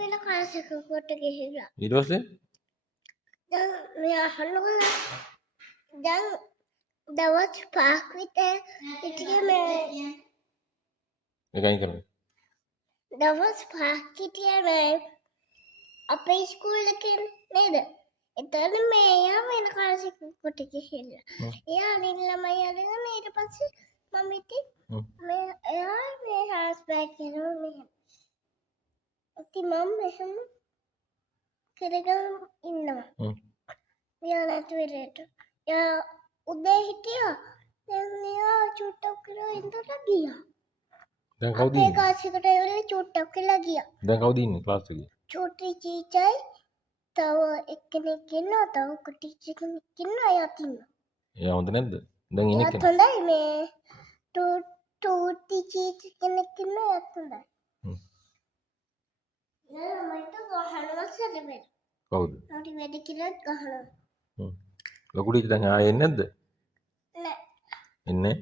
වෙන කාසකකට ගිහිල්ලා. ඊට පස්සේ දැන් මේ අහන්නකෝ. දැන් දවස් 5ක් විතර හිටියේ මේ එකයි කරන්නේ. දවස් 5ක් හිටියේ මේ අපේ ඉස්කෝලේ එකේ නේද? එතන මේ යා වෙන කාසකකට ගිහිල්ලා. එයා අනිත් ළමයි අරගෙන ඊට පස්සේ මම ඉතින් මේ එයා මේ හාස් බෑග් කරනවා මෙහෙම. ඉතින් මම මෙහෙම කරගෙන ඉන්නවා. මෙයා නැති වෙලට. එයා උදේ හිටියා. දැන් මෙයා චුට්ටක් කරලා ඉඳලා ගියා. දැන් කවුද අපේ ඉන්නේ? කාසිකට ඇවිල්ලා චුට්ටක් කරලා ගියා. දැන් කවුද ඉන්නේ ක්ලාස් එකේ? චුට්ටි චීචයි තව එක්කෙනෙක් ඉන්නවා. තව ටීචර් කෙනෙක් ඉන්නවා. එයාත් ඉන්නවා. එයා හොඳ නැද්ද? දැන් ඉන්නේ එයාත් කෙනා. හොඳයි මේ ටූටි චීචර් කෙනෙක් ඉන්නවා. එයාත් හොඳයි. නෑ මට ගහනවා සැරෙන්න. කවුද? අපි වැඩ කිරත් ගහනවා. ලොකු ටීචර් දැන් ආයේ එන්නේ නැද්ද? නෑ. එන්නේ